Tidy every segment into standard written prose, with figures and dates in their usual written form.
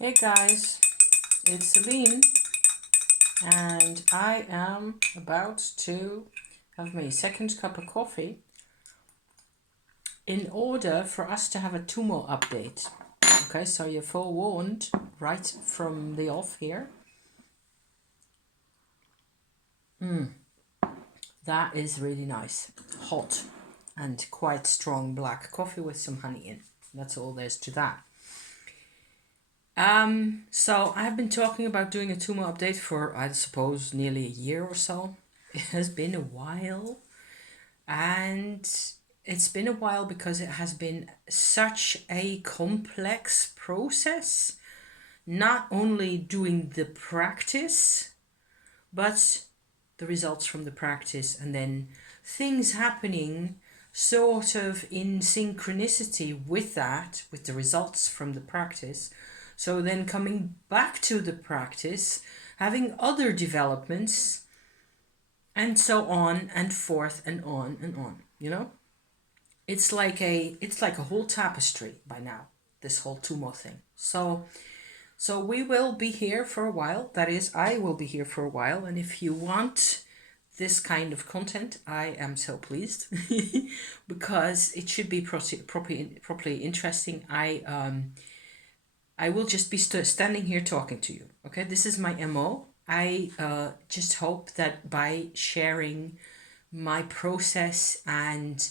Hey guys, it's Celine, and I am about to have my second cup of coffee in order for us to have a Tumo update. Okay, so you're forewarned right from the off here. That is really nice. Hot and quite strong black coffee with some honey in. That's all there's to that. So I have been talking about doing a Tumo update for, I suppose, nearly a year or so. It has been a while. And it's been a while because it has been such a complex process, not only doing the practice, but the results from the practice, and then things happening sort of in synchronicity with that, with the results from the practice. So then coming back to the practice, having other developments, and so on and forth and on, you know? It's like a whole tapestry by now, this whole Tumo thing. So we will be here for a while. That is, I will be here for a while, and if you want this kind of content, I am so pleased because it should be properly interesting. I will just be standing here talking to you. Okay, this is my MO. I just hope that by sharing my process and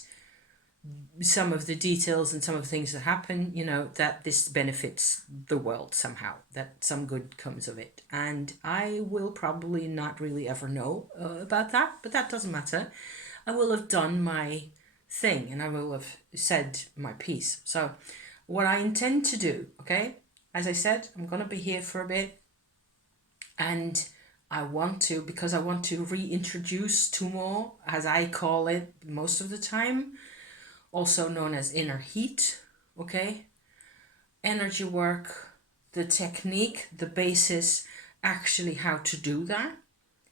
some of the details and some of the things that happen, that this benefits the world somehow, that some good comes of it. And I will probably not really ever know about that, but that doesn't matter. I will have done my thing and I will have said my piece. So, what I intend to do, okay, as I said, I'm going to be here for a bit, and because I want to reintroduce Tumo, as I call it most of the time, also known as inner heat, okay? Energy work, the technique, the basis, actually how to do that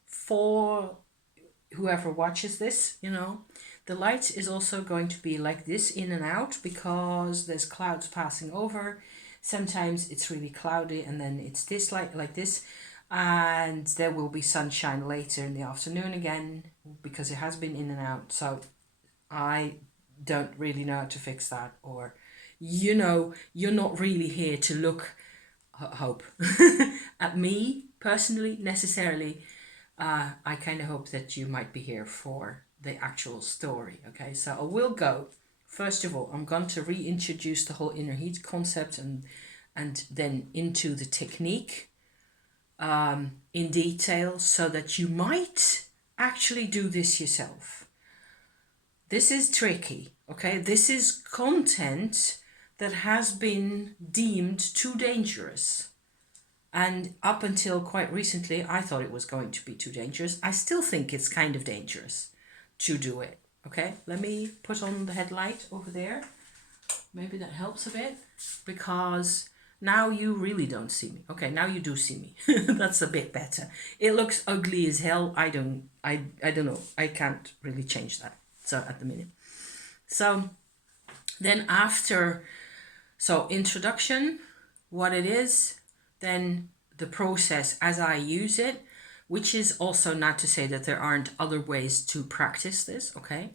for whoever watches this, The light is also going to be like this, in and out, because there's clouds passing over. Sometimes it's really cloudy and then it's this light like this, and there will be sunshine later in the afternoon again because it has been in and out. So I don't really know how to fix that, or you're not really here to look, hope, at me personally necessarily. I kind of hope that you might be here for the actual story. Okay, so I will go. First of all, I'm going to reintroduce the whole inner heat concept, and then into the technique in detail, so that you might actually do this yourself. This is tricky, okay? This is content that has been deemed too dangerous. And up until quite recently, I thought it was going to be too dangerous. I still think it's kind of dangerous to do it, okay? Let me put on the headlight over there. Maybe that helps a bit, because now you really don't see me. Okay, now you do see me. That's a bit better. It looks ugly as hell. I don't know. I can't really change that. So at the minute. So then introduction, what it is, then the process as I use it, which is also not to say that there aren't other ways to practice this, okay?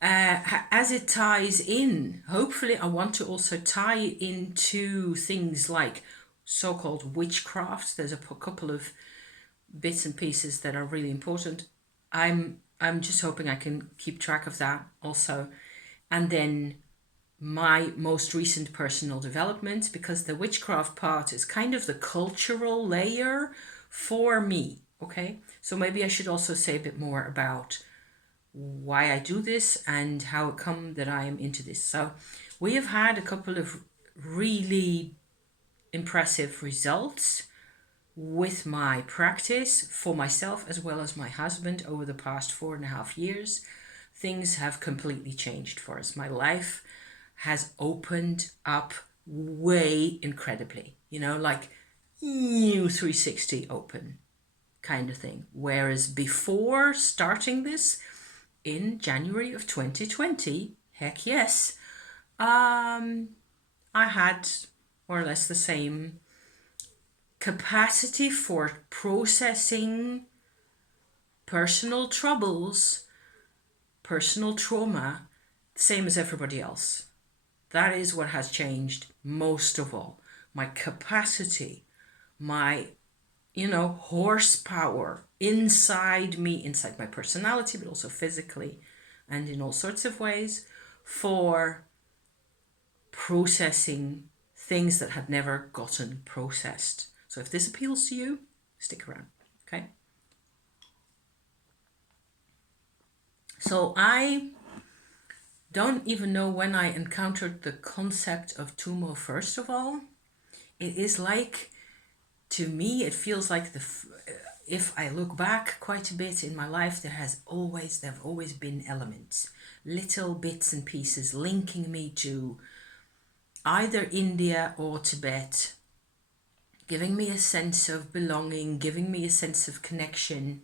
As it ties in, hopefully I want to also tie into things like so-called witchcraft. There's a couple of bits and pieces that are really important. I'm just hoping I can keep track of that also. And then my most recent personal development, because the witchcraft part is kind of the cultural layer for me, okay? So maybe I should also say a bit more about why I do this and how it come that I am into this. So we have had a couple of really impressive results with my practice for myself as well as my husband over the past 4.5 years. Things have completely changed for us. My life has opened up way incredibly, like 360 open kind of thing. Whereas before starting this in January of 2020, heck yes, I had more or less the same capacity for processing personal troubles, personal trauma, same as everybody else. That is what has changed most of all. My capacity, my, horsepower inside me, inside my personality, but also physically and in all sorts of ways, for processing things that had never gotten processed. So if this appeals to you, stick around, okay? So I don't even know when I encountered the concept of Tumo first of all. It is like, to me, it feels like if I look back quite a bit in my life, there have always been elements, little bits and pieces linking me to either India or Tibet, giving me a sense of belonging, giving me a sense of connection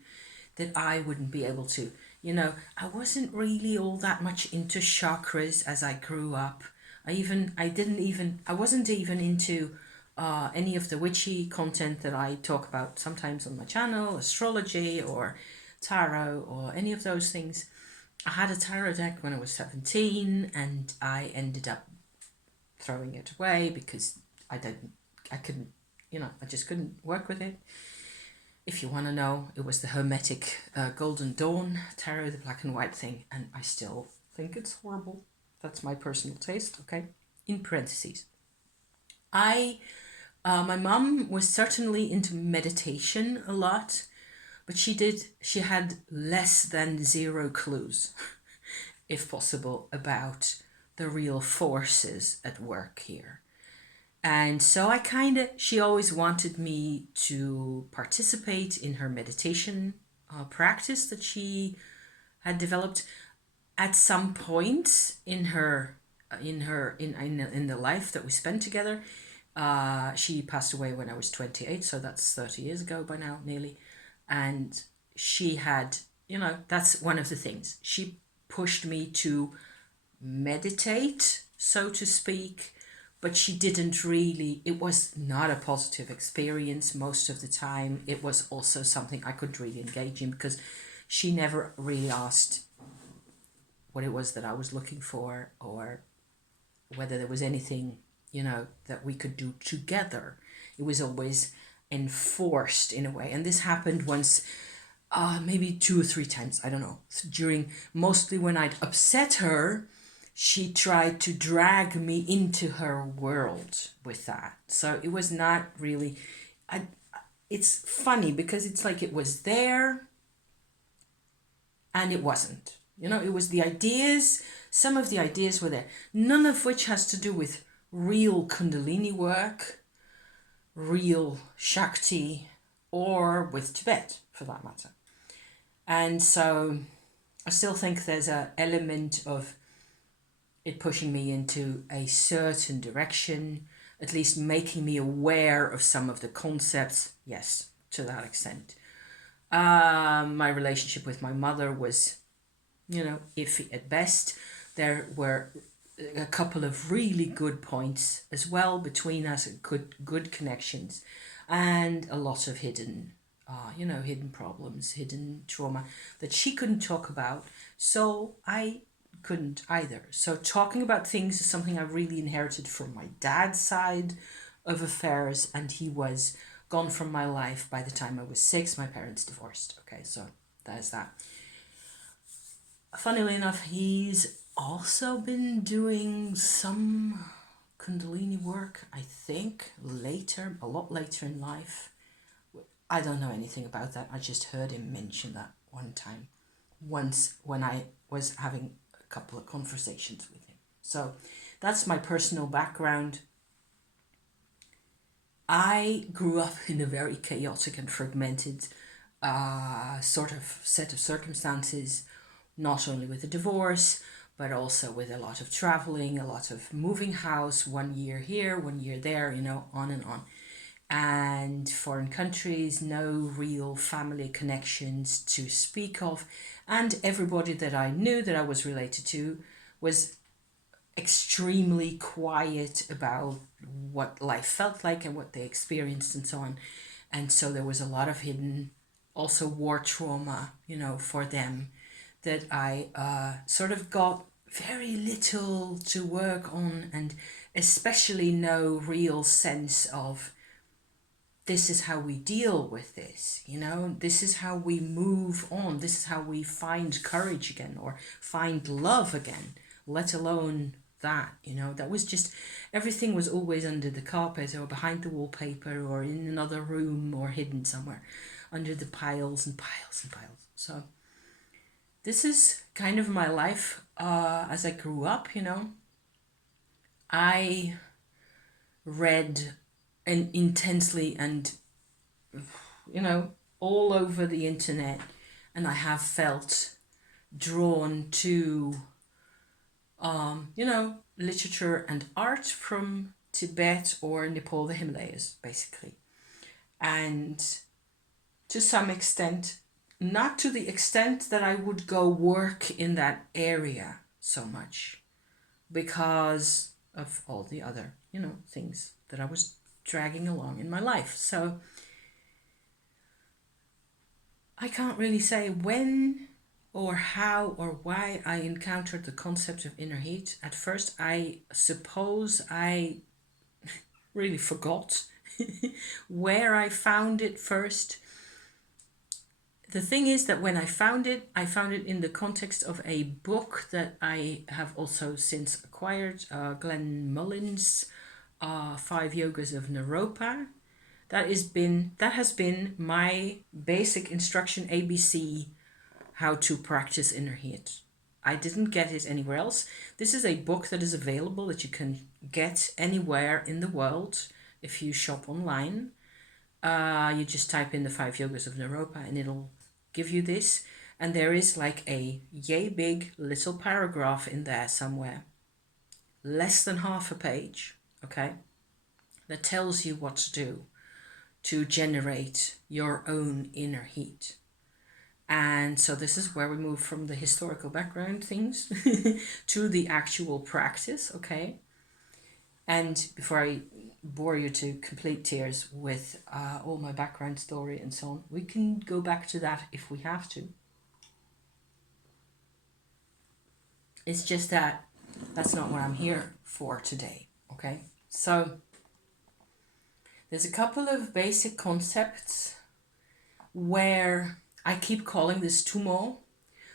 that I wouldn't be able to. I wasn't really all that much into chakras as I grew up. I wasn't even into any of the witchy content that I talk about sometimes on my channel, astrology or tarot or any of those things. I had a tarot deck when I was 17 and I ended up throwing it away because I just couldn't work with it. If you want to know, it was the Hermetic Golden Dawn tarot, the black and white thing, and I still think it's horrible. That's my personal taste, okay? In parentheses. My mum was certainly into meditation a lot, but she had less than zero clues, if possible, about the real forces at work here. And so she always wanted me to participate in her meditation practice that she had developed at some point in the life that we spent together. She passed away when I was 28, so that's 30 years ago by now, nearly. And she had, that's one of the things. She pushed me to meditate, so to speak, but she didn't really, it was not a positive experience most of the time. It was also something I couldn't really engage in because she never really asked what it was that I was looking for or whether there was anything, that we could do together. It was always enforced in a way. And this happened once, maybe 2 or 3 times, I don't know, mostly when I'd upset her. She tried to drag me into her world with that. So it was not really, it's funny because it's like it was there and it wasn't. It was the ideas, some of the ideas were there, none of which has to do with real Kundalini work, real Shakti, or with Tibet for that matter. And so I still think there's an element of it pushing me into a certain direction, at least making me aware of some of the concepts. Yes, to that extent. My relationship with my mother was, iffy at best. There were a couple of really good points as well between us, good connections, and a lot of hidden problems, hidden trauma that she couldn't talk about. So I couldn't either. So talking about things is something I really inherited from my dad's side of affairs, and he was gone from my life by the time I was 6. My parents divorced. Okay, so there's that. Funnily enough, he's also been doing some Kundalini work, I think, a lot later in life. I don't know anything about that. I just heard him mention that once when I was having a couple of conversations with him. So that's my personal background. I grew up in a very chaotic and fragmented sort of set of circumstances, not only with a divorce, but also with a lot of traveling, a lot of moving house, 1 year here, 1 year there, on and on. And foreign countries, no real family connections to speak of. And everybody that I knew that I was related to was extremely quiet about what life felt like and what they experienced and so on. And so there was a lot of hidden, also war trauma, for them, that I sort of got very little to work on, and especially no real sense of this is how we deal with this, this is how we move on, this is how we find courage again or find love again, let alone that, that was just, everything was always under the carpet or behind the wallpaper or in another room or hidden somewhere under the piles and piles and piles. So this is kind of my life as I grew up, I read intensely and all over the internet, and I have felt drawn to literature and art from Tibet or Nepal, the Himalayas, basically. And to some extent, not to the extent that I would go work in that area so much, because of all the other, things that I was dragging along in my life. So I can't really say when or how or why I encountered the concept of inner heat. At first, I suppose I really forgot where I found it first. The thing is that when I found it in the context of a book that I have also since acquired, Glenn Mullin's 5 Yogas of Naropa. That has been my basic instruction ABC, how to practice inner heat. I didn't get it anywhere else. This is a book that is available that you can get anywhere in the world if you shop online. You just type in the 5 Yogas of Naropa and it'll give you this. And there is like a yay big little paragraph in there somewhere, less than half a page, okay, that tells you what to do to generate your own inner heat. And so this is where we move from the historical background things to the actual practice, okay? And before I bore you to complete tears with all my background story and so on, we can go back to that if we have to. It's just that that's not what I'm here for today, okay? So there's a couple of basic concepts where I keep calling this Tumo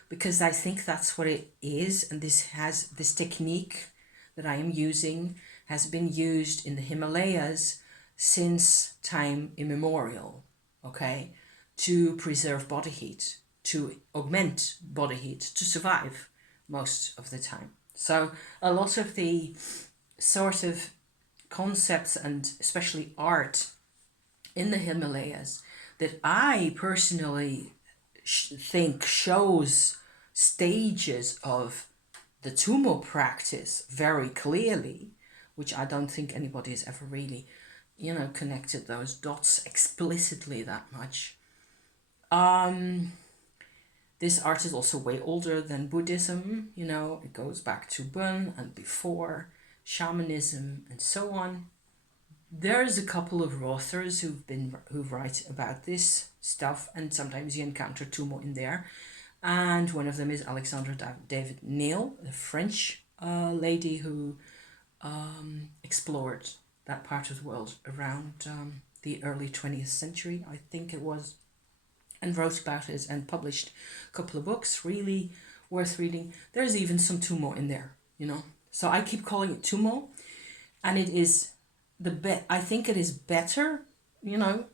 because I think that's what it is, and this technique that I am using has been used in the Himalayas since time immemorial, okay, to preserve body heat, to augment body heat, to survive most of the time. So a lot of the sort of concepts and especially art in the Himalayas that I personally think shows stages of the Tumo practice very clearly, which I don't think anybody has ever really, connected those dots explicitly that much. This art is also way older than Buddhism, it goes back to Bön and before, shamanism and so on. There's a couple of authors who write about this stuff, and sometimes you encounter Tumo in there. And one of them is Alexandra David Neil, a French lady who explored that part of the world around the early 20th century, I think it was, and wrote about it and published a couple of books, really worth reading. There's even some Tumo in there, So I keep calling it Tumo, and it is I think it is better,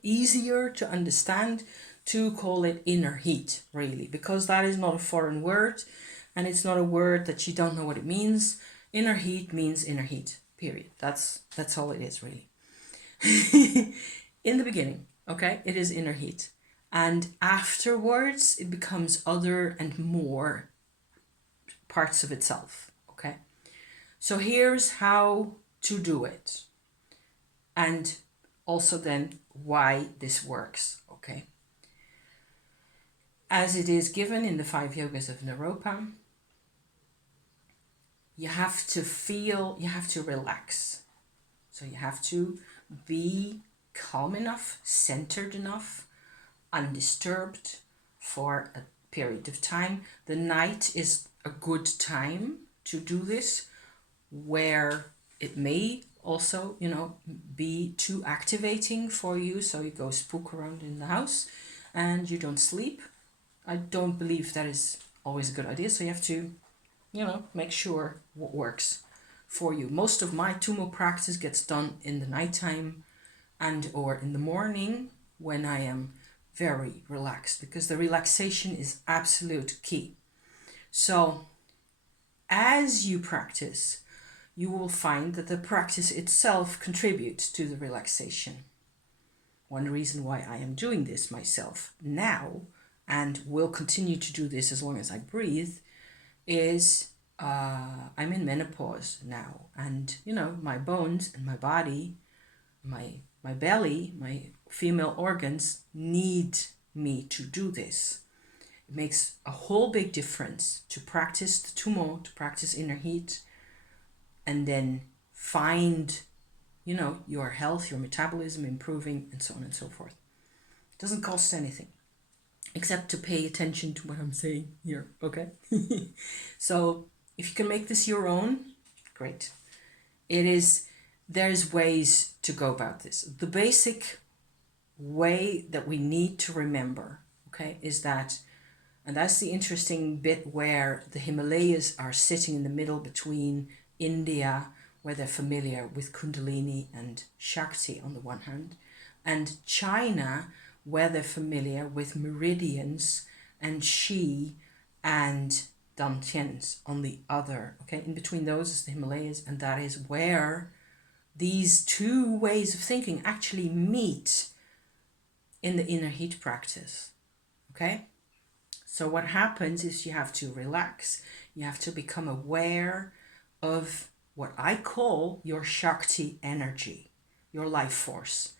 easier to understand to call it inner heat, really, because that is not a foreign word, and it's not a word that you don't know what it means. Inner heat means inner heat, period. That's all it is, really. In the beginning, okay, it is inner heat. And afterwards, it becomes other and more parts of itself, okay? So here's how to do it. And also then why this works, okay? As it is given in the 5 Yogas of Naropa, you have to feel, you have to relax. So you have to be calm enough, centered enough, undisturbed for a period of time. The night is a good time to do this, where it may also, be too activating for you, so you go spook around in the house and you don't sleep. I don't believe that is always a good idea, so you have to, make sure what works for you. Most of my Tumo practice gets done in the nighttime and or in the morning when I am very relaxed, because the relaxation is absolute key. So as you practice, you will find that the practice itself contributes to the relaxation. One reason why I am doing this myself now, and will continue to do this as long as I breathe, is I'm in menopause now, and my bones and my body, my belly, my female organs need me to do this. It makes a whole big difference to practice the Tumo, to practice inner heat, and then find, your health, your metabolism improving, and so on and so forth. It doesn't cost anything except to pay attention to what I'm saying here, okay? So if you can make this your own, great. There's ways to go about this. The basic way that we need to remember, okay, is that, and that's the interesting bit, where the Himalayas are sitting in the middle between India, where they're familiar with Kundalini and Shakti on the one hand, and China, where they're familiar with meridians and Qi and Dantians on the other. Okay, in between those is the Himalayas, and that is where these two ways of thinking actually meet in the inner heat practice. Okay, so what happens is you have to relax, you have to become aware of what I call your Shakti energy, your life force.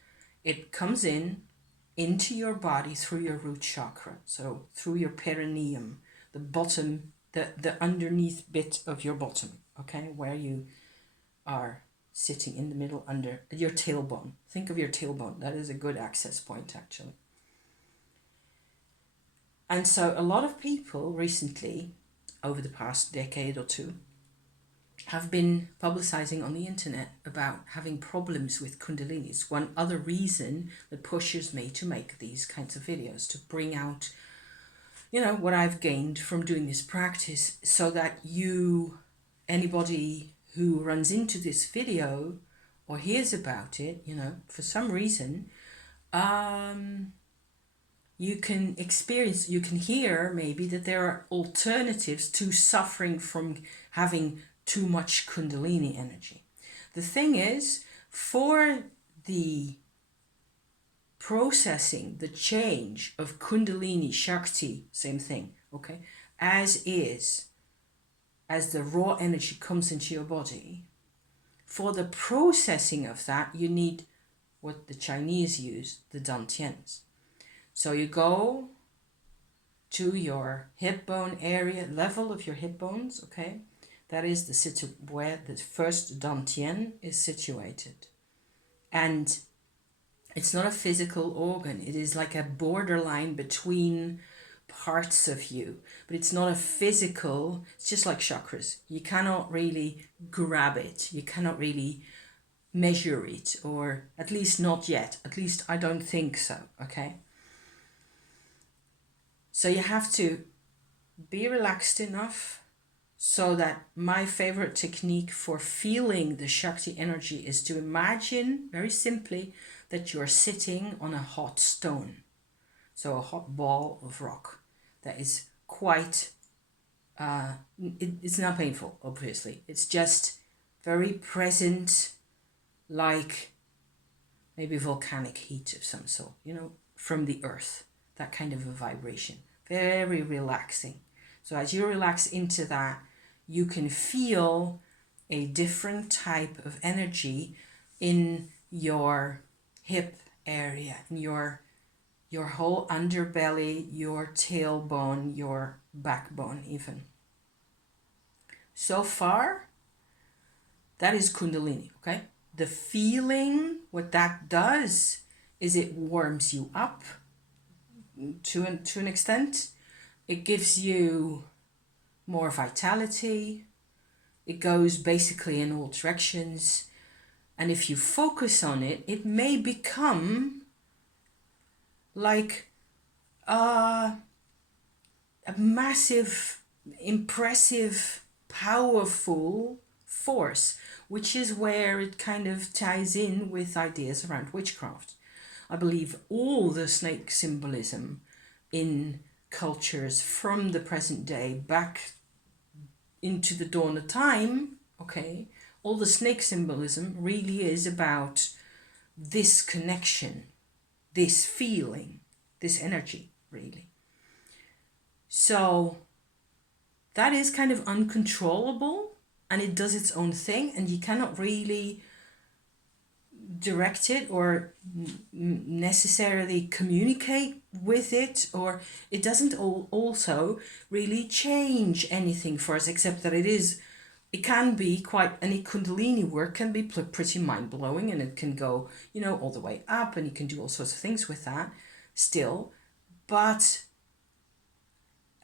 It comes into your body through your root chakra, so through your perineum, the bottom, the underneath bit of your bottom, okay, where you are sitting in the middle under your tailbone. Think of your tailbone. That is a good access point, actually. And so a lot of people recently, over the past decade or two, have been publicizing on the internet about having problems with Kundalini. It's one other reason that pushes me to make these kinds of videos, to bring out, what I've gained from doing this practice, so that anybody who runs into this video or hears about it, for some reason, you can hear maybe that there are alternatives to suffering from having too much Kundalini energy. The thing is, for the processing, the change of Kundalini, Shakti, same thing, okay, as the raw energy comes into your body, for the processing of that, you need what the Chinese use, the dantians. So you go to your hip bone area, level of your hip bones, okay? That is where the first dantien is situated. And it's not a physical organ. It is like a borderline between parts of you. But it's not a physical, it's just like chakras. You cannot really grab it. You cannot really measure it, or at least not yet. At least I don't think so, okay? So you have to be relaxed enough so that my favorite technique for feeling the Shakti energy is to imagine, very simply, that you're sitting on a hot stone. So a hot ball of rock that is quite, it's not painful, obviously. It's just very present, like maybe volcanic heat of some sort, from the earth, that kind of a vibration. Very relaxing. So as you relax into that, you can feel a different type of energy in your hip area, in your whole underbelly, your tailbone, your backbone even. so far, that is Kundalini, okay? The feeling, what that does is it warms you up to an extent. It gives you more vitality. It goes basically in all directions. And if you focus on it, it may become like a massive, impressive, powerful force, which is where it kind of ties in with ideas around witchcraft. I believe all the snake symbolism in cultures from the present day back into the dawn of time, okay, all the snake symbolism really is about this connection, this feeling, this energy, really. So that is kind of uncontrollable, and it does its own thing, and you cannot really direct it or necessarily communicate with it, or it doesn't also really change anything for us, except that it can be quite, any Kundalini work can be pretty mind-blowing, and it can go, all the way up, and you can do all sorts of things with that still. But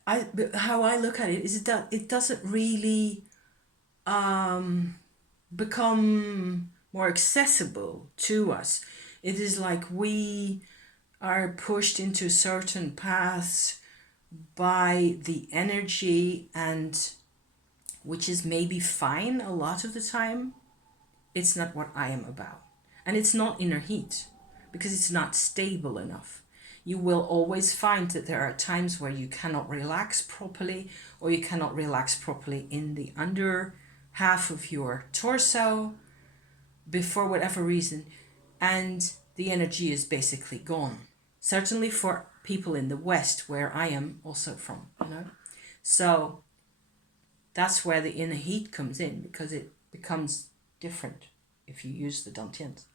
how I look at it is that it doesn't really become more accessible to us. It is like we are pushed into certain paths by the energy, and which is maybe fine a lot of the time. It's not what I am about. And it's not inner heat, because it's not stable enough. You will always find that there are times where you cannot relax properly, or you cannot relax properly in the under half of your torso, for whatever reason, and the energy is basically gone. Certainly for people in the West, where I am also from, So that's where the inner heat comes in, because it becomes different if you use the dantians.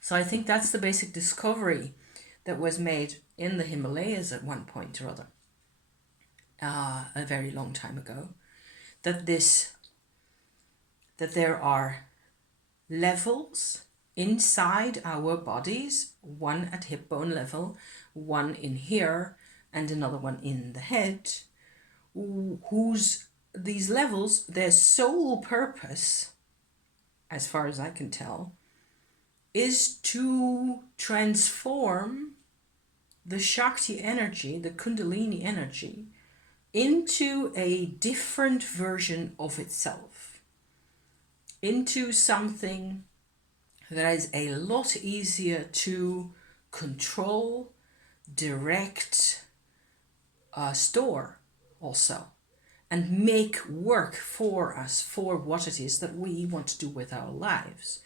So I think that's the basic discovery that was made in the Himalayas at one point or other, a very long time ago, that there are levels inside our bodies, one at hip bone level, one in here, and another one in the head, these levels, their sole purpose, as far as I can tell, is to transform the Shakti energy, the Kundalini energy, into a different version of itself, into something that is a lot easier to control, direct, store also, and make work for us for what it is that we want to do with our lives.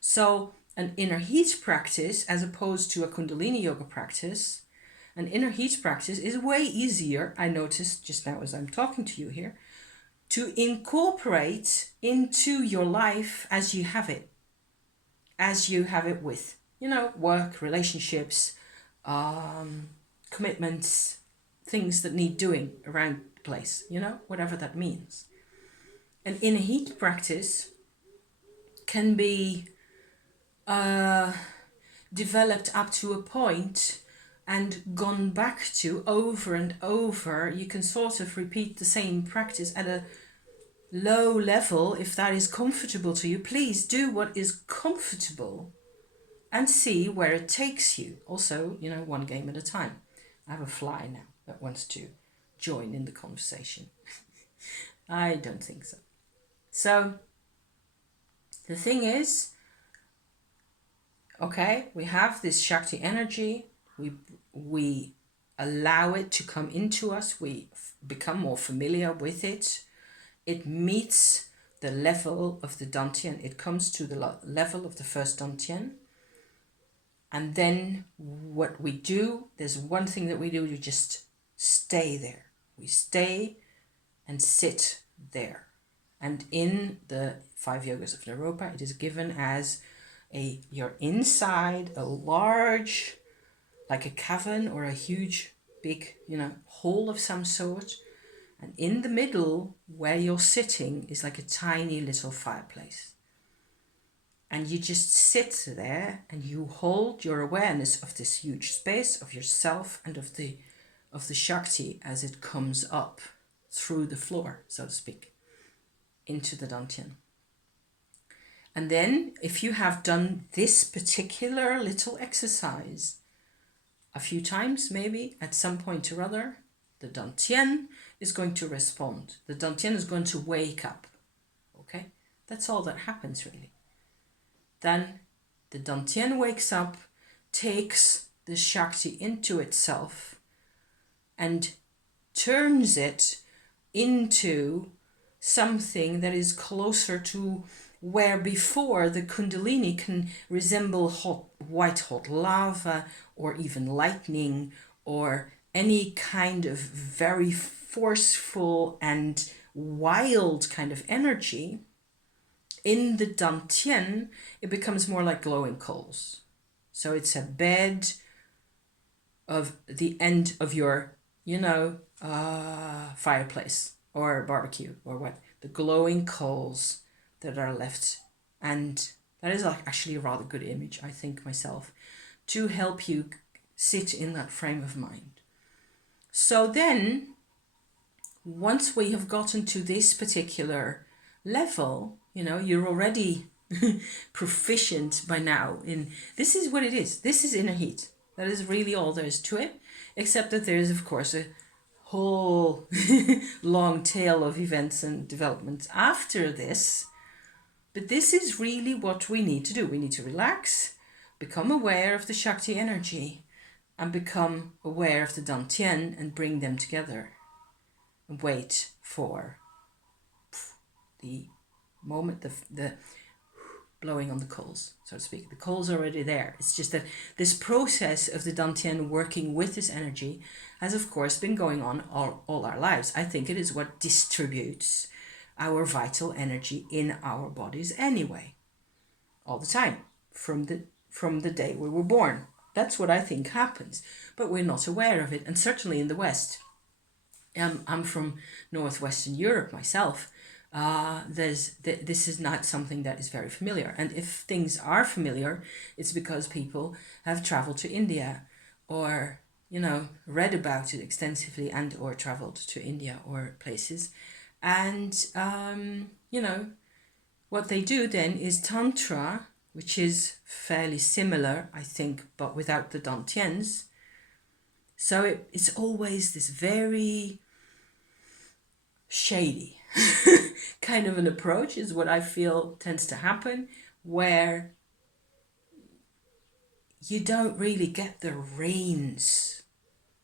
So an inner heat practice, as opposed to a Kundalini yoga practice, an inner heat practice is way easier, I noticed just now as I'm talking to you here, to incorporate into your life as you have it with, work, relationships, commitments, things that need doing around the place, whatever that means. An inner heat practice can be developed up to a point and gone back to over and over. You can sort of repeat the same practice at a low level if that is comfortable to you. Please do what is comfortable and see where it takes you. Also, one game at a time. I have a fly now that wants to join in the conversation. I don't think so. So the thing is, okay, we have this Shakti energy. We allow it to come into us. We become more familiar with it. It meets the level of the dantian. It comes to the level of the first dantian. And then what we do, there's one thing that we do, you just stay there. We stay and sit there. And in the 5 yogas of Naropa, it is given as you're inside a large, like a cavern or a huge big, hole of some sort. And in the middle, where you're sitting, is like a tiny little fireplace. And you just sit there and you hold your awareness of this huge space, of yourself and of the Shakti as it comes up through the floor, so to speak, into the Dantian. And then if you have done this particular little exercise a few times, maybe at some point or other, the Dantian is going to respond. The Dantian is going to wake up. Okay? That's all that happens really. Then the Dantian wakes up, takes the Shakti into itself and turns it into something that is closer to where before the Kundalini can resemble white hot lava or even lightning or any kind of very forceful and wild kind of energy. In the Dantian, it becomes more like glowing coals. So it's a bed of the end of your, fireplace or barbecue or what, the glowing coals that are left. And that is actually a rather good image, I think myself, to help you sit in that frame of mind. So then, once we have gotten to this particular level, you're already proficient by now in, this is what it is. This is inner heat. That is really all there is to it, except that there is, of course, a whole long tail of events and developments after this. But this is really what we need to do. We need to relax, become aware of the Shakti energy, and become aware of the Dantian and bring them together. And wait for the moment, the blowing on the coals, so to speak. The coals are already there. It's just that this process of the Dantian working with this energy has, of course, been going on all our lives. I think it is what distributes our vital energy in our bodies anyway, all the time, from the day we were born. That's what I think happens, but we're not aware of it. And certainly in the West, I'm from northwestern Europe myself. This is not something that is very familiar. And if things are familiar, it's because people have traveled to India or, read about it extensively and or traveled to India or places. And, what they do then is Tantra, which is fairly similar, I think, but without the Dantians. So it's always this very shady kind of an approach is what I feel tends to happen, where you don't really get the reins.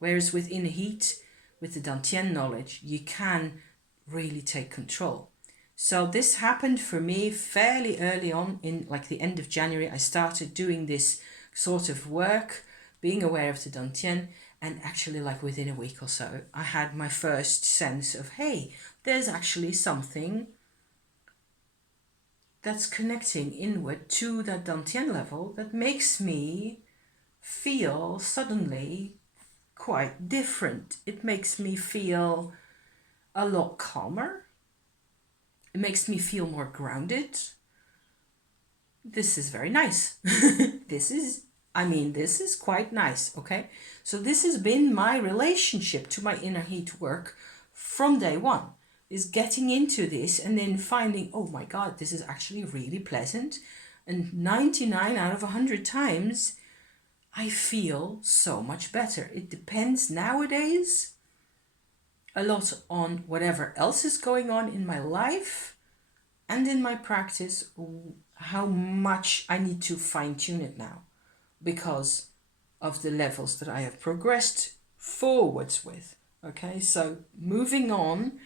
Whereas with inner heat, with the Dantian knowledge, you can really take control. So this happened for me fairly early on, in like the end of January. I started doing this sort of work, being aware of the Dantian, and actually like within a week or so, I had my first sense of, hey, there's actually something that's connecting inward to that Dantian level that makes me feel suddenly quite different. It makes me feel a lot calmer. It makes me feel more grounded. This is very nice. This is quite nice, okay? So this has been my relationship to my inner heat work from day one, is getting into this and then finding, oh my God, this is actually really pleasant. And 99 out of 100 times, I feel so much better. It depends nowadays a lot on whatever else is going on in my life and in my practice, how much I need to fine tune it now because of the levels that I have progressed forwards with. Okay, so moving on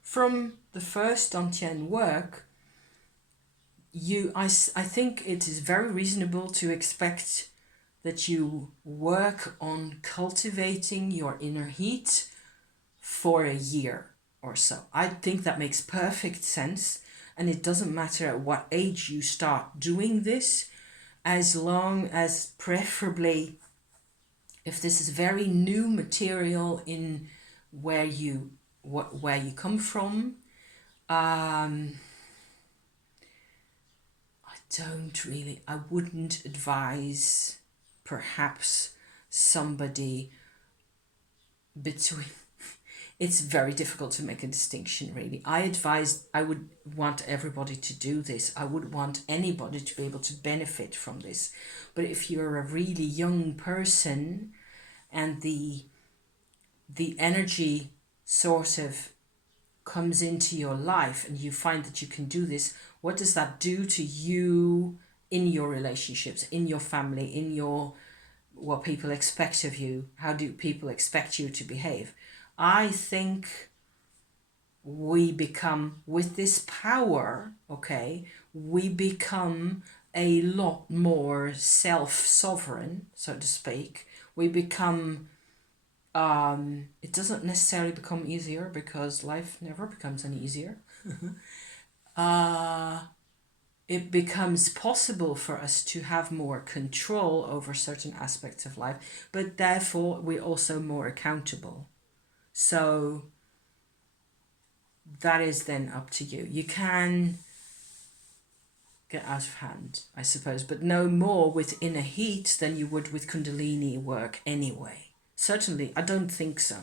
from the first Dantian work, I think it is very reasonable to expect that you work on cultivating your inner heat for a year or so. I think that makes perfect sense, and it doesn't matter at what age you start doing this, as long as preferably if this is very new material in where you where you come from, I wouldn't advise perhaps somebody between. It's very difficult to make a distinction, really. I would want everybody to do this. I would want anybody to be able to benefit from this. But if you're a really young person and the energy sort of comes into your life and you find that you can do this, what does that do to you in your relationships, in your family, in your what people expect of you? How do people expect you to behave? I think we become, with this power, okay, we become a lot more self-sovereign, so to speak. We become, it doesn't necessarily become easier because life never becomes any easier. It becomes possible for us to have more control over certain aspects of life, but therefore we're also more accountable. So that is then up to you. You can get out of hand, I suppose, but no more with inner heat than you would with Kundalini work anyway. Certainly, I don't think so.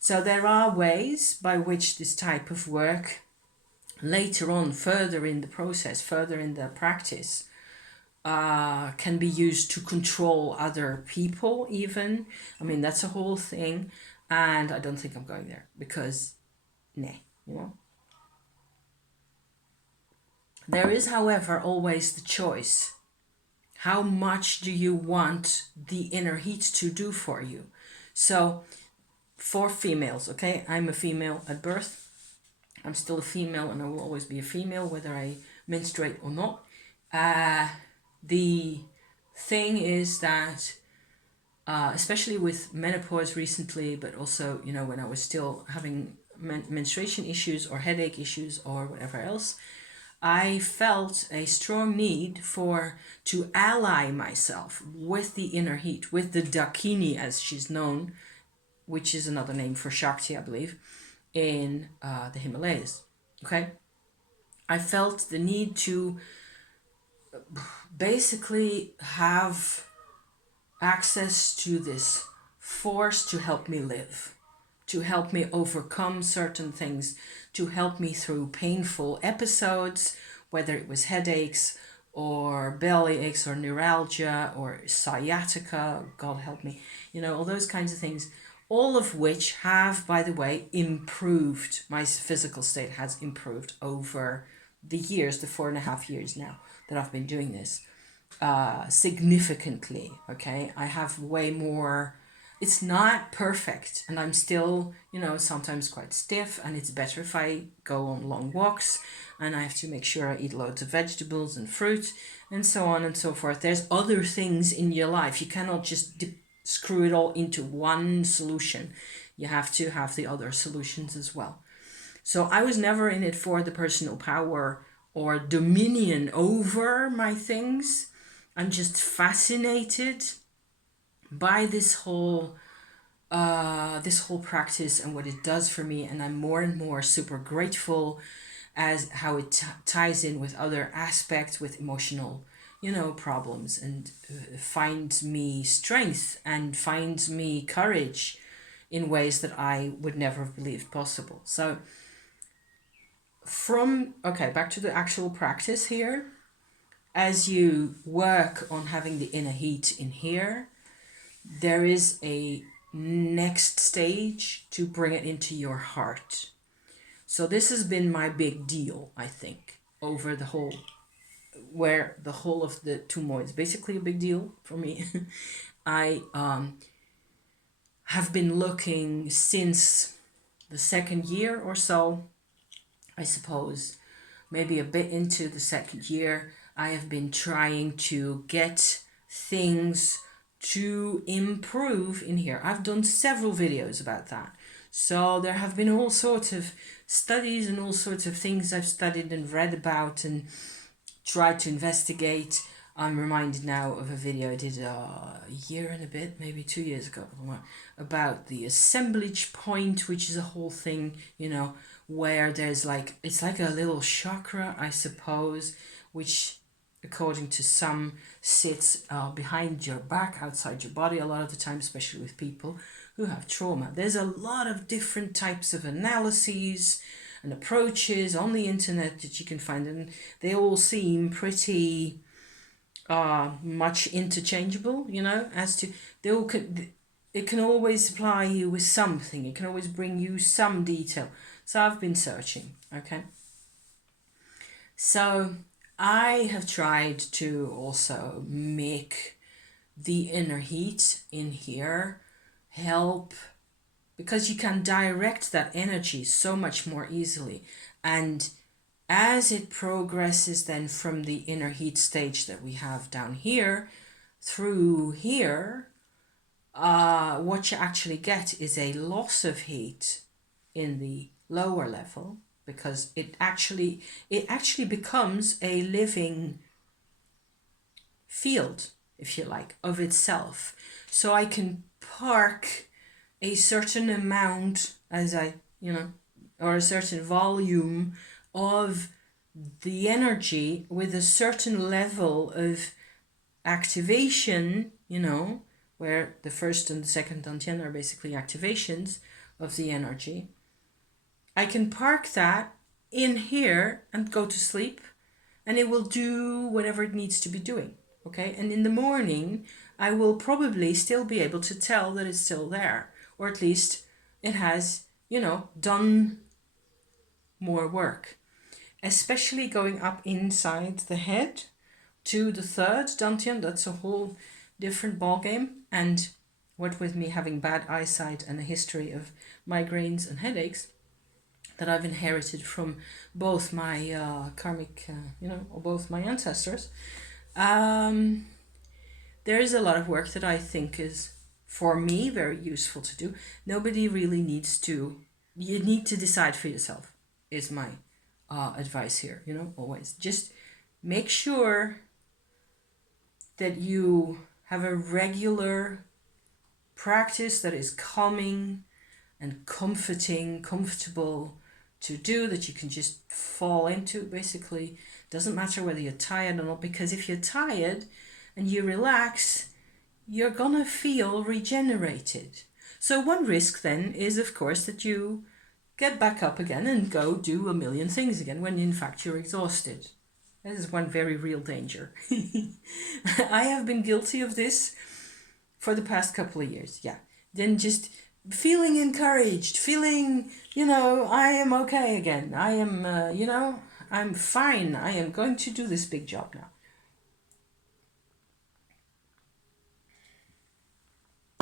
So there are ways by which this type of work later on, further in the process, further in the practice, can be used to control other people even. I mean, that's a whole thing. And I don't think I'm going there because, nah, you know. There is, however, always the choice. How much do you want the inner heat to do for you? So for females, okay, I'm a female at birth. I'm still a female and I will always be a female whether I menstruate or not. The thing is that, especially with menopause recently, but also, you know, when I was still having menstruation issues or headache issues or whatever else, I felt a strong need to ally myself with the inner heat, with the Dakini as she's known, which is another name for Shakti, I believe, in the Himalayas. Okay, I felt the need to basically have access to this force to help me live, to help me overcome certain things, to help me through painful episodes, whether it was headaches or belly aches or neuralgia or sciatica, God help me, you know, all those kinds of things, all of which have, by the way, improved. My physical state has improved over the years, the 4.5 years now that I've been doing this, significantly. Okay, I have way more. It's not perfect and I'm still, you know, sometimes quite stiff, and it's better if I go on long walks and I have to make sure I eat loads of vegetables and fruit and so on and so forth. There's other things in your life. You cannot just screw it all into one solution. You have to have the other solutions as well. So I was never in it for the personal power or dominion over my things. I'm just fascinated by this whole practice and what it does for me, and I'm more and more super grateful as how it ties in with other aspects, with emotional, you know, problems, and finds me strength and finds me courage in ways that I would never have believed possible. So back to the actual practice here. As you work on having the inner heat in here, there is a next stage to bring it into your heart. So this has been my big deal, I think, over the whole of the Tumo is basically a big deal for me. I have been looking since the second year or so, I suppose, maybe a bit into the second year. I have been trying to get things to improve in here. I've done several videos about that. So there have been all sorts of studies and all sorts of things I've studied and read about and tried to investigate I'm reminded now of a video I did a year and a bit, maybe 2 years ago, about the assemblage point, which is a whole thing, you know, where there's like, it's like a little chakra, I suppose, which according to some sits behind your back, outside your body a lot of the time, especially with people who have trauma. There's a lot of different types of analyses and approaches on the internet that you can find, and they all seem pretty much interchangeable, you know, as to they all could, it can always supply you with something, it can always bring you some detail. So I've been searching, okay. So I have tried to also make the inner heat in here help, because you can direct that energy so much more easily. And as it progresses then from the inner heat stage that we have down here through here, what you actually get is a loss of heat in the lower level, because it actually becomes a living field, if you like, of itself. So I can park a certain amount, as I, you know, or a certain volume of the energy with a certain level of activation, you know, where the first and the second dantian are basically activations of the energy. I can park that in here and go to sleep, and it will do whatever it needs to be doing, okay? And in the morning, I will probably still be able to tell that it's still there, or at least it has, you know, done more work, especially going up inside the head to the third dantian. That's a whole different ball game. And what with me having bad eyesight and a history of migraines and headaches that I've inherited from both my karmic, you know, or both my ancestors, there is a lot of work that I think is, for me, very useful to do. Nobody really needs to, you need to decide for yourself, is my advice here, you know, always. Just make sure that you have a regular practice that is calming and comforting, comfortable to do, that you can just fall into, basically. Doesn't matter whether you're tired or not, because if you're tired and you relax, you're gonna feel regenerated. So one risk then is, of course, that you get back up again and go do a million things again when in fact you're exhausted. That is one very real danger. I have been guilty of this for the past couple of years, yeah. Then just feeling encouraged, feeling, you know, I am okay again. I am, you know, I'm fine. I am going to do this big job now.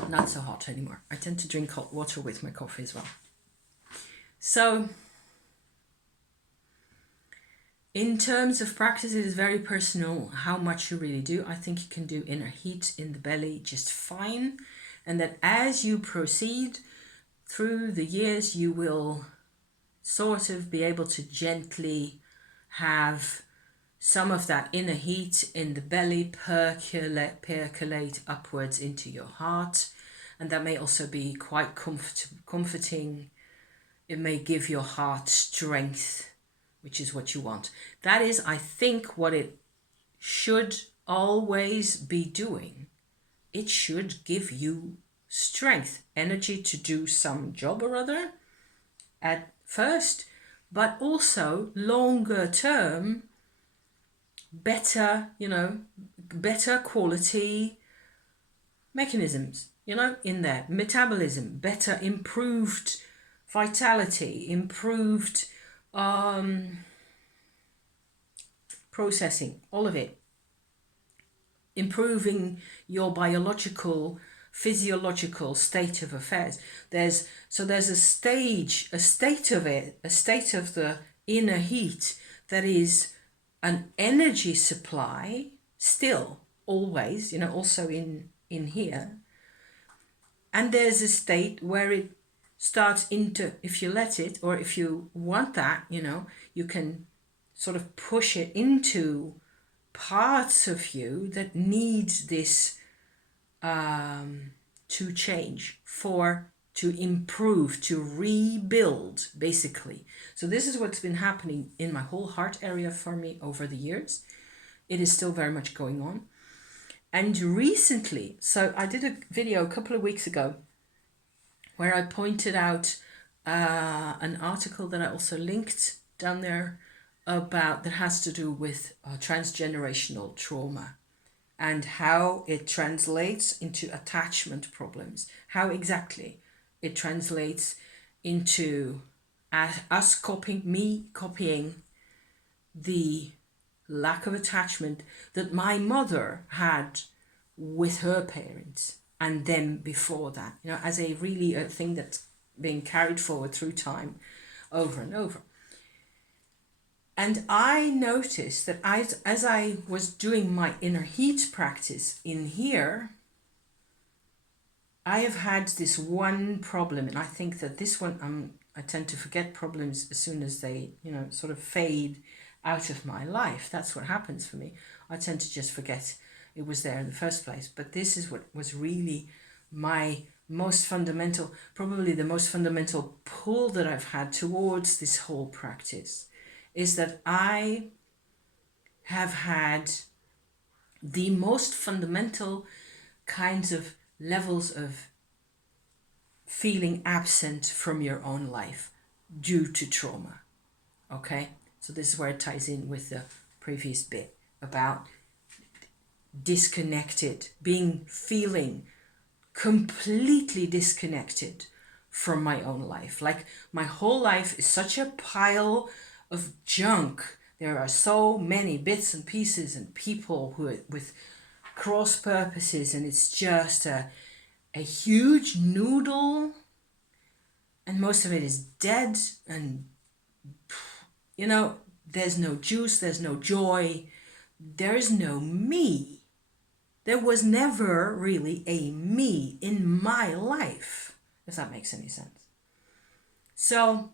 Not so hot anymore. I tend to drink hot water with my coffee as well. So, in terms of practice, it is very personal how much you really do. I think you can do inner heat in the belly just fine. And that as you proceed through the years, you will sort of be able to gently have some of that inner heat in the belly percolate upwards into your heart. And that may also be quite comforting. It may give your heart strength, which is what you want. That is, I think, what it should always be doing. It should give you strength, energy to do some job or other at first, but also longer term, better, you know, better quality mechanisms, you know, in there. Metabolism, better, improved vitality, improved processing, all of it. Improving your biological, physiological state of affairs. There's a state of it, a state of the inner heat that is an energy supply still, always, you know, also in here. And there's a state where it starts into, if you let it, or if you want that, you know, you can sort of push it into parts of you that need this to change, to improve, to rebuild, basically. So this is what's been happening in my whole heart area for me over the years. It is still very much going on. And recently, so I did a video a couple of weeks ago where I pointed out an article that I also linked down there that has to do with transgenerational trauma and how it translates into attachment problems, how exactly it translates into me copying the lack of attachment that my mother had with her parents and them before that, as a thing that's being carried forward through time over and over. And I noticed that as I was doing my inner heat practice in here, I have had this one problem, and I think that this one, I tend to forget problems as soon as they, sort of fade out of my life. That's what happens for me. I tend to just forget it was there in the first place. But this is what was really my most fundamental, probably the most fundamental pull that I've had towards this whole practice, is that I have had the most fundamental kinds of levels of feeling absent from your own life due to trauma. Okay? So this is where it ties in with the previous bit about disconnected, feeling completely disconnected from my own life. Like my whole life is such a pile of junk. There are so many bits and pieces and people with cross purposes, and it's just a huge noodle, and most of it is dead, and there's no juice, there's no joy, there's no me. There was never really a me in my life, if that makes any sense. So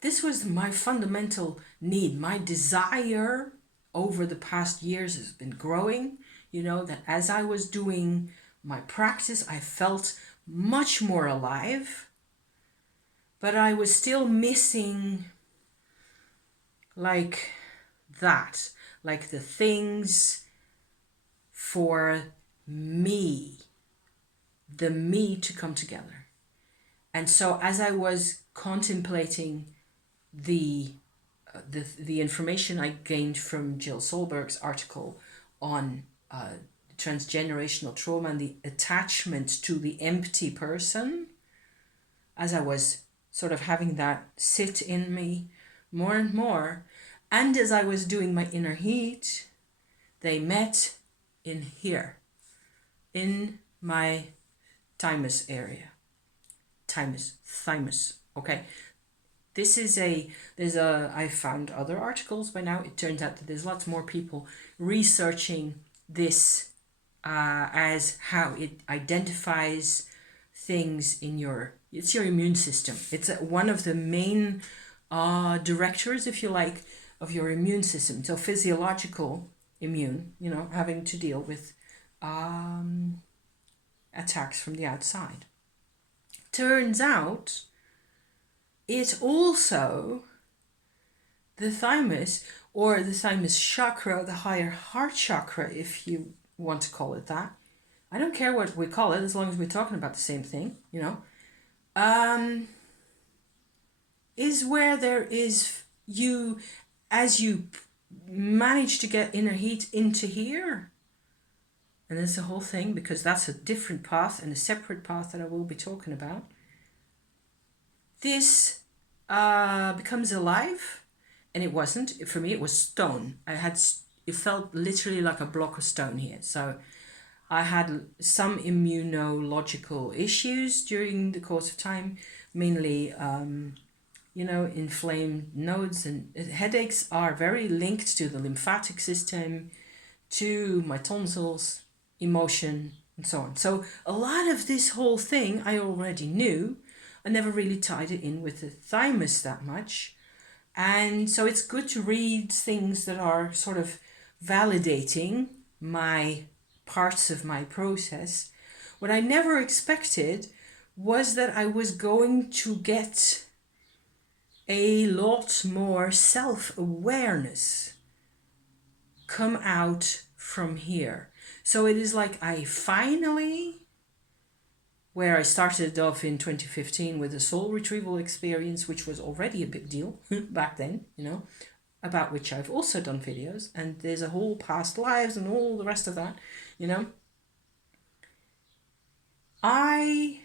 this was my fundamental need. My desire over the past years has been growing, that as I was doing my practice, I felt much more alive, but I was still missing like the things for me, the me to come together. And so as I was contemplating the information I gained from Jill Solberg's article on transgenerational trauma and the attachment to the empty person, as I was sort of having that sit in me more and more, and as I was doing my inner heat, they met in here, in my Thymus area. Thymus, okay? This is I found other articles by now. It turns out that there's lots more people researching this as how it identifies things in it's your immune system. It's one of the main directors, if you like, of your immune system. So physiological immune, having to deal with attacks from the outside. Turns out it also, the thymus, or the thymus chakra, the higher heart chakra, if you want to call it that. I don't care what we call it, as long as we're talking about the same thing, is where there is as you manage to get inner heat into here. And there's the whole thing, because that's a different path and a separate path that I will be talking about. This becomes alive, and it wasn't. For me, it was stone. It felt literally like a block of stone here. So I had some immunological issues during the course of time, mainly, inflamed nodes, and headaches are very linked to the lymphatic system, to my tonsils, emotion, and so on. So a lot of this whole thing I already knew. I never really tied it in with the thymus that much. And so it's good to read things that are sort of validating my parts of my process. What I never expected was that I was going to get a lot more self-awareness come out from here. So it is like I finally, where I started off in 2015 with a soul retrieval experience, which was already a big deal back then, about which I've also done videos, and there's a whole past lives and all the rest of that, I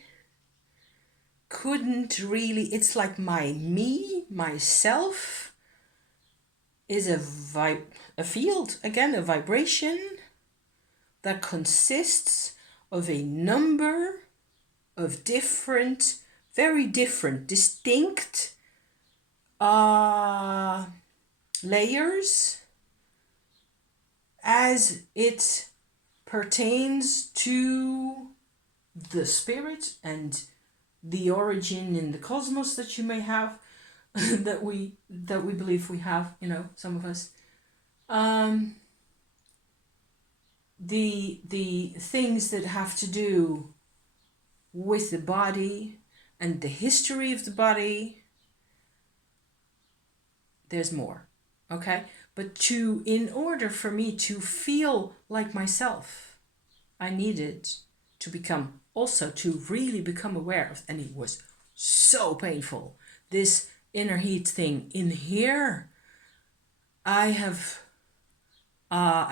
couldn't really, it's like myself is a field, again, a vibration that consists of a number of different, very different, distinct layers as it pertains to the spirit and the origin in the cosmos that you may have, that we believe we have, some of us. The things that have to do with the body and the history of the body, there's more, okay? But in order for me to feel like myself, I needed to really become aware of, and it was so painful, this inner heat thing in here. I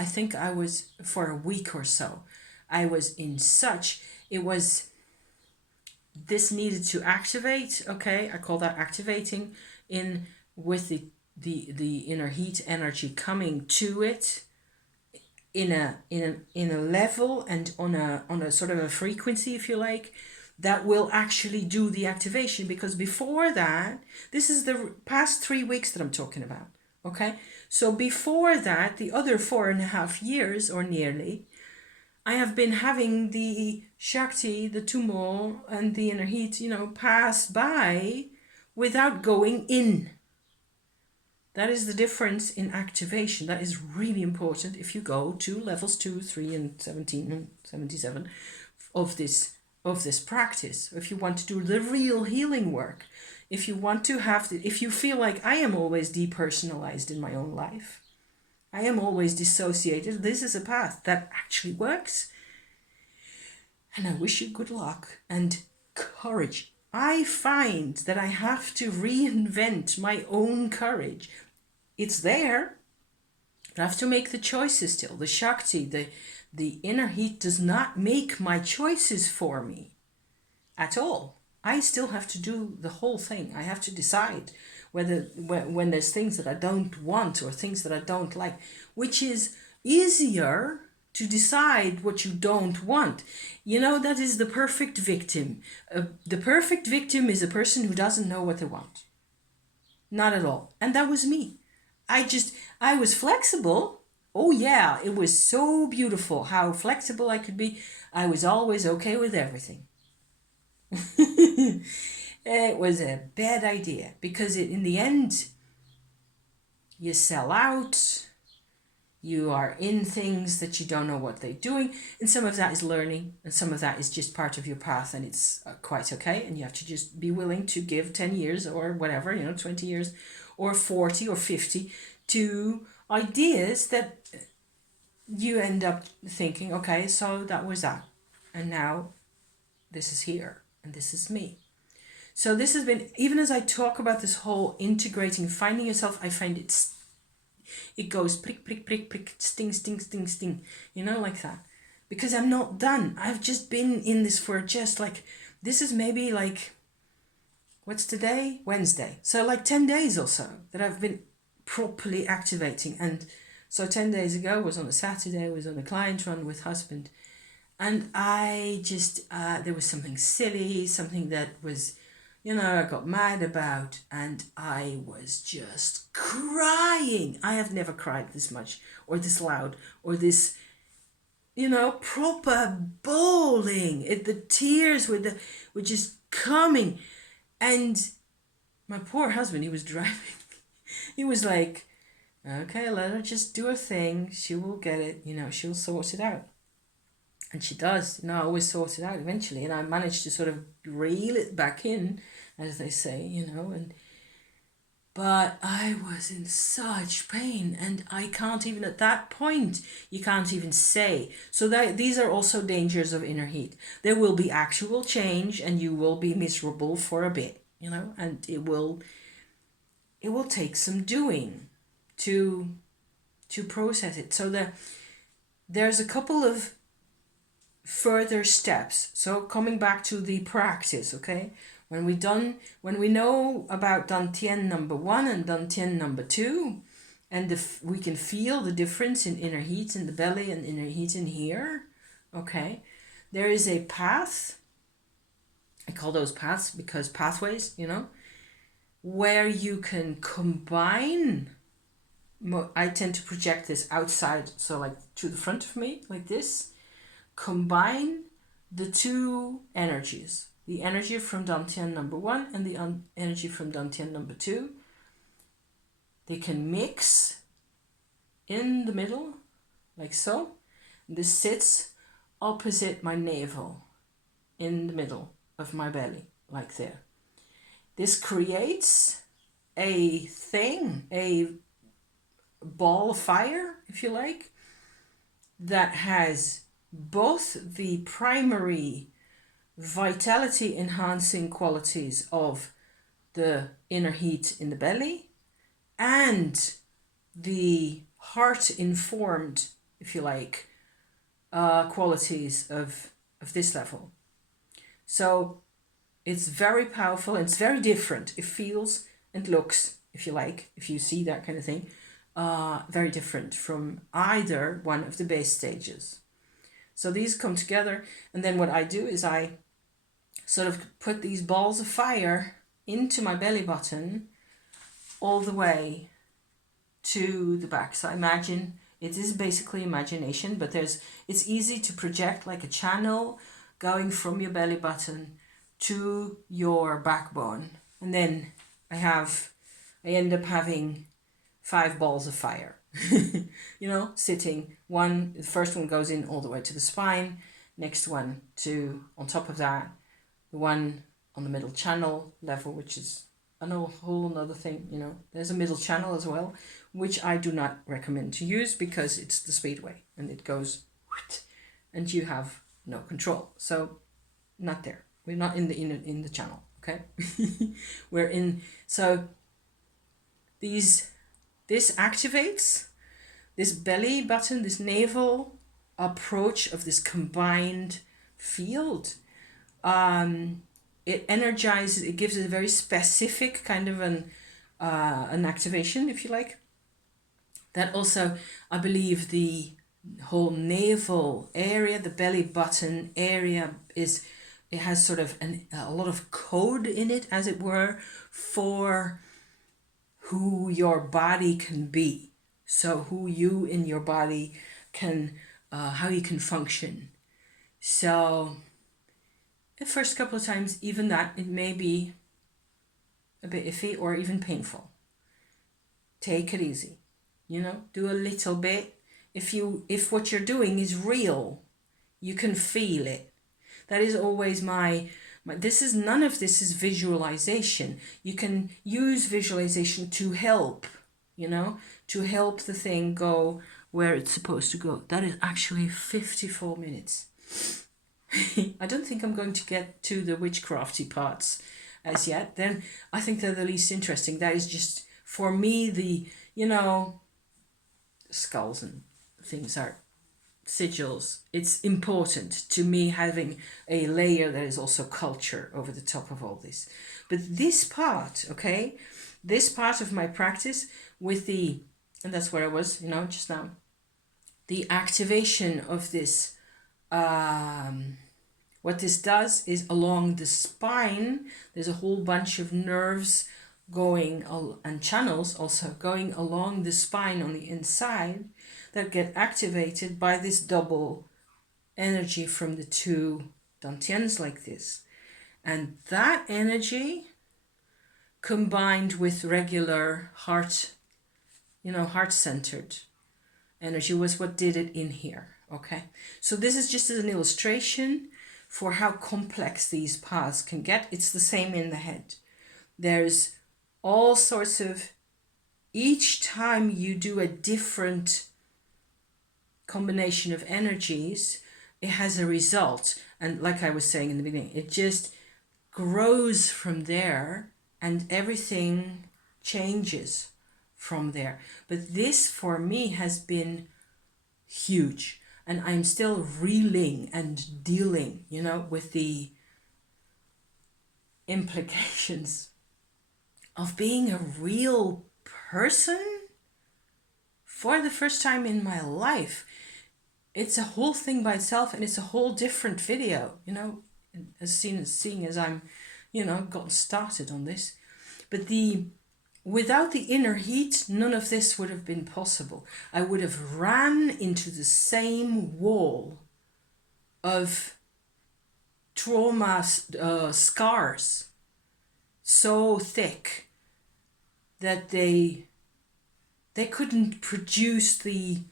think I was, for a week or so, I was in such, this needed to activate, okay? I call that activating in with the inner heat energy coming to it in a level and on a sort of a frequency, if you like, that will actually do the activation. Because before that, this is the past 3 weeks that I'm talking about, okay? So before that, the other 4.5 years or nearly, I have been having the Shakti, the Tumo, and the inner heat, pass by without going in. That is the difference in activation. That is really important if you go to levels 2, 3, and 17 and 77 of this practice. If you want to do the real healing work, if you want to if you feel like I am always depersonalized in my own life, I am always dissociated, this is a path that actually works. And I wish you good luck and courage. I find that I have to reinvent my own courage. It's there, but I have to make the choices still. The Shakti, the inner heat does not make my choices for me at all. I still have to do the whole thing. I have to decide whether when there's things that I don't want or things that I don't like, which is easier to decide what you don't want. That is the perfect victim. The perfect victim is a person who doesn't know what they want. Not at all. And that was me. I was flexible. Oh yeah, it was so beautiful how flexible I could be. I was always okay with everything. It was a bad idea because in the end, you sell out. You are in things that you don't know what they're doing. And some of that is learning. And some of that is just part of your path. And it's quite okay. And you have to just be willing to give 10 years or whatever, 20 years or 40 or 50 to ideas that you end up thinking, okay, so that was that. And now this is here. And this is me. So this has been, even as I talk about this whole integrating, finding yourself, I find it goes prick, prick, prick, prick, sting, sting, sting, sting, like that. Because I'm not done. I've just been in this for this is maybe what's today? Wednesday. So 10 days or so that I've been properly activating. And so 10 days ago was on a Saturday, was on a client run with husband. And I just, there was something silly, something that was, I got mad about, and I was just crying. I have never cried this much, or this loud, or this, proper bawling. The tears were just coming. And my poor husband, he was driving. He was like, okay, let her just do her thing. She will get it, she'll sort it out. And she does, always sort it out eventually. And I managed to sort of reel it back in, as they say, but I was in such pain, and I can't even, at that point, you can't even say. So these are also dangers of inner heat. There will be actual change, and you will be miserable for a bit, and it will take some doing to process it. So there's a couple of further steps. So coming back to the practice, okay? When we know about Dantian number 1 and Dantian number 2, and we can feel the difference in inner heat in the belly and inner heat in here, okay? There is a path, I call those paths because pathways, where you can combine. I tend to project this outside, so like to the front of me, like this. Combine the two energies, the energy from Dantian number 1 and the energy from Dantian number 2. They can mix in the middle, like so. This sits opposite my navel, in the middle of my belly, like there. This creates a thing, a ball of fire, if you like, that has both the primary vitality enhancing qualities of the inner heat in the belly and the heart informed, if you like, qualities of this level. So it's very powerful and it's very different. It feels and looks, if you like, if you see that kind of thing, very different from either one of the base stages. So these come together, and then what I do is I sort of put these balls of fire into my belly button all the way to the back. So imagine, it is basically imagination, but it's easy to project like a channel going from your belly button to your backbone. And then I end up having 5 balls of fire, sitting. The first one goes in all the way to the spine, next one on top of that, the one on the middle channel level, which is a whole another thing, there's a middle channel as well, which I do not recommend to use because it's the speedway and it goes and you have no control. So not there. We're not in the channel, okay? We're in, so this activates this belly button, this navel approach of this combined field. It energizes, it gives it a very specific kind of an activation, if you like. That also, I believe, the whole navel area, the belly button area, it has sort of a lot of code in it, as it were, for who your body can be. So who you in your body can, how you can function. So the first couple of times, even that, it may be a bit iffy or even painful. Take it easy, do a little bit. If what you're doing is real, you can feel it. That is always my none of this is visualization. You can use visualization to help, to help the thing go where it's supposed to go. That is actually 54 minutes. I don't think I'm going to get to the witchcrafty parts as yet. Then I think they're the least interesting. That is just, for me, the, skulls and things are sigils. It's important to me having a layer that is also culture over the top of all this. But this part, okay, this part of my practice with and that's where I was, just now, the activation of this, what this does is along the spine, there's a whole bunch of nerves going, and channels also going along the spine on the inside that get activated by this double energy from the two dantians like this. And that energy combined with regular heart, heart-centered energy was what did it in here. Okay, so this is just as an illustration for how complex these paths can get. It's the same in the head. There's all sorts of, each time you do a different combination of energies, it has a result. And like I was saying in the beginning, it just grows from there and everything changes from there. But this for me has been huge, and I'm still reeling and dealing, with the implications of being a real person for the first time in my life. It's a whole thing by itself, and it's a whole different video, seeing as I'm, gotten started on this. But without the inner heat, none of this would have been possible. I would have ran into the same wall of trauma scars, so thick that they couldn't produce the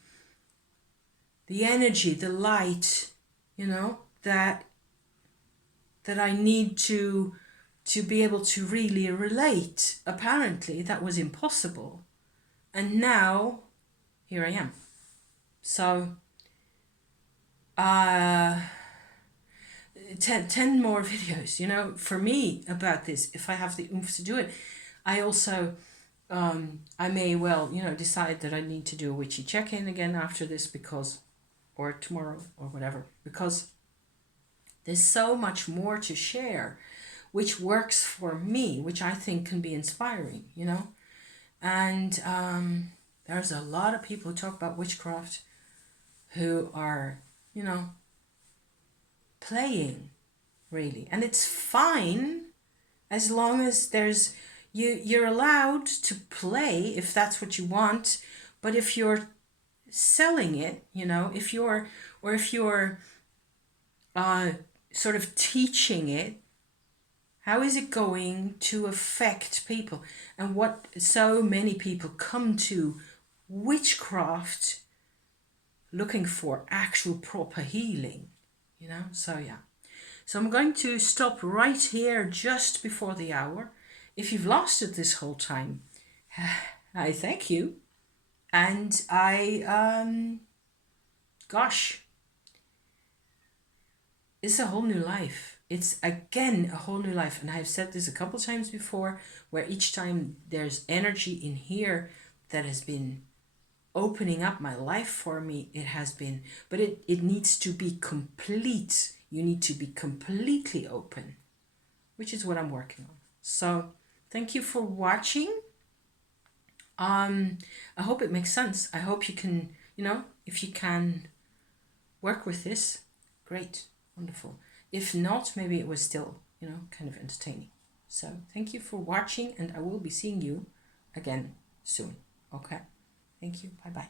energy, the light, that I need to be able to really relate. Apparently that was impossible. And now here I am. So 10 more videos, for me about this, if I have the oomph to do it. I also, I may well, decide that I need to do a witchy check-in again after this, or tomorrow or whatever, because there's so much more to share, which works for me, which I think can be inspiring, And there's a lot of people who talk about witchcraft who are, playing, really. And it's fine as long as you're allowed to play if that's what you want. But if you're selling it, if you're sort of teaching it, how is it going to affect people? And what so many people come to witchcraft looking for actual proper healing, So yeah. So I'm going to stop right here just before the hour. If you've lasted this whole time, I thank you. And gosh, it's a whole new life. It's again a whole new life. And I've said this a couple times before, where each time there's energy in here that has been opening up my life for me, it has been, but it needs to be complete. You need to be completely open, which is what I'm working on. So thank you for watching. I hope it makes sense. I hope you can, if you can work with this, great, wonderful. If not, maybe it was still, kind of entertaining. So thank you for watching, and I will be seeing you again soon. Okay. Thank you. Bye-bye.